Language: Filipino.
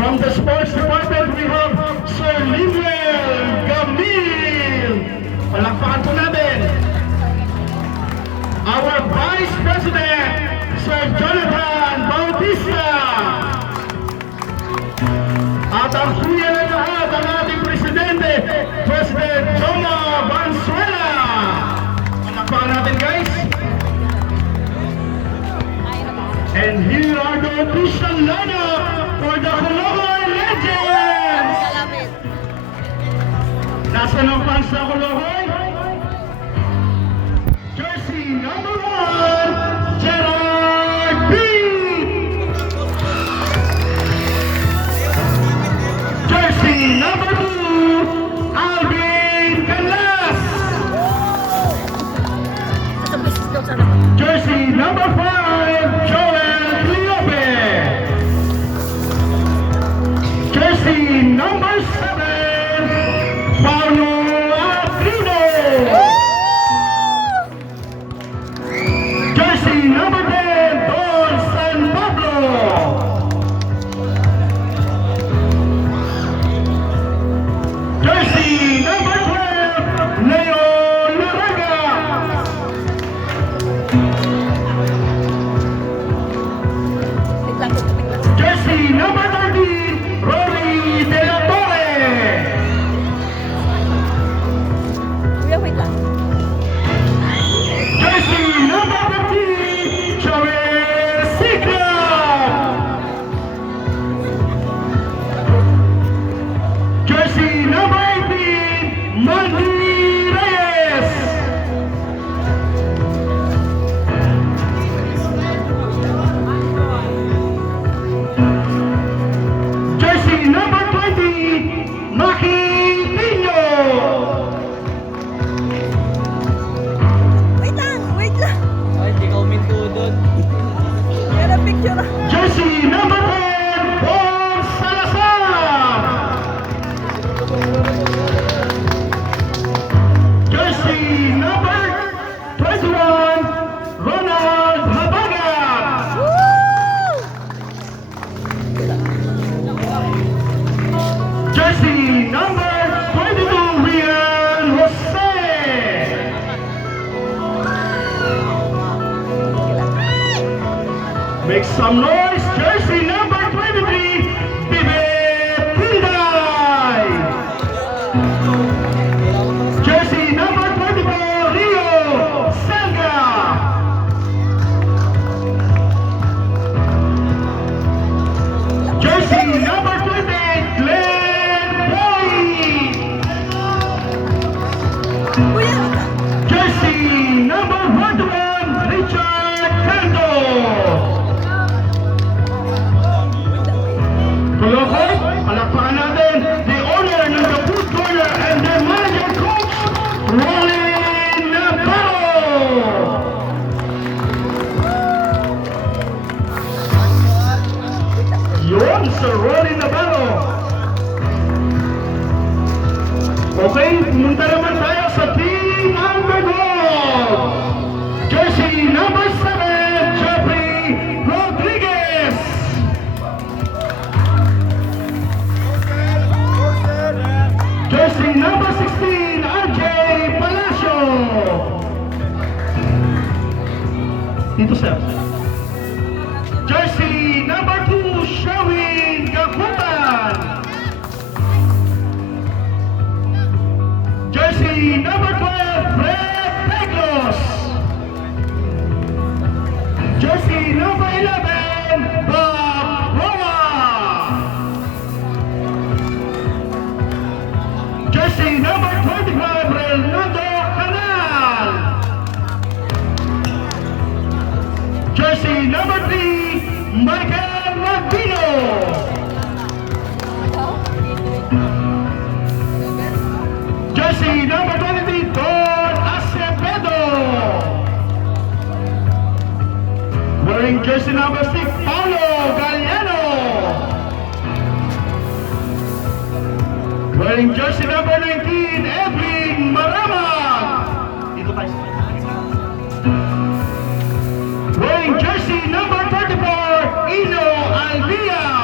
From the sports department, we have Sir Limuel Gamil. Palakpakan po natin. Our Vice President, Sir Jonathan Bautista. At ang kuya na lahat, ang ating Presidente, President Joma Valenzuela. Palakpakan natin, guys. And here are the official lineup for the Kolokoy Legends! Nasaan ang fans na Kolokoy? Jersey number 1, Gerard B! Jersey number 2, Alvin Canlas! Jersey number 5, Joel Cleope! Jersey number 7, Paulo Aquino! Jersey number 10, Don San Pablo! Jersey number 12, Leon Laraga! Jersey number 13, Rory De La Torre! Jersey number 15, Joel Sikram! Jersey number 18, Mandy Reyes! Jersey number 20, Maki Pino! Ay, hindi ka uminto doon. Jersey number 10, Paul Salazar! Jersey number 21, Ronald Habagat! Jersey number 22, Rian Jose! Make some noise, jersey number 23, Bibet Tinday! Jersey number 24, Rio Selga! Jersey number 28, Glenn Boyd! Jersey number 41, Richard Cando! Kolokoy, palakpakan natin the owner ng the food corner and the manager coach, Rolly Navarro! Yun, Sir Rolly Navarro! Okay, pumunta naman tayo sa Team Underdog! Jersey number 7, Jeffrey Rodriguez! Jersey number 16, RJ Palacio! Dito, sir. Jersey number 2, Sherwin Gakutan! Jersey number 12, Fred Peglos! Jersey number 11, Bob Roa! Jersey number 25, Reynaldo Canal! Jersey number 3, Michael Martino! Jersey number 23, Don Acevedo! Wearing jersey number 6, Paulo Galliano! Wearing jersey number 19, Edwin Maramag! Dito tayo. Wearing jersey number 34, Ino Alvia!